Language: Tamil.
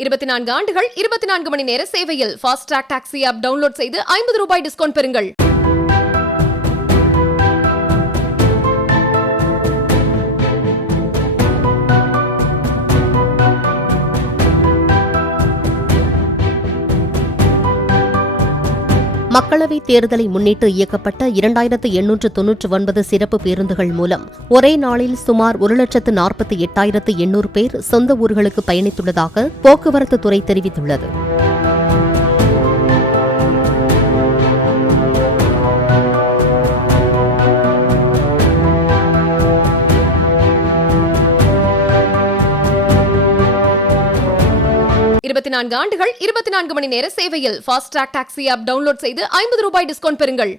24 ஆண்டுகள் 24 மணி நேர சேவையில் fast track taxi app download செய்து ₹50 டிஸ்கவுண்ட் பெறுங்கள். மக்களவைத் தேர்தலை முன்னிட்டு இயக்கப்பட்ட 2899 சிறப்பு பேருந்துகள் மூலம் ஒரே நாளில் சுமார் 1,48,800 பேர் சொந்த ஊர்களுக்கு பயணித்துள்ளதாக போக்குவரத்து துறை தெரிவித்துள்ளது. ஆண்டுகள் 24 மணி நேர சேவையில் fast track taxi app download செய்து ₹50 டிஸ்கவுண்ட் பெறுங்கள்.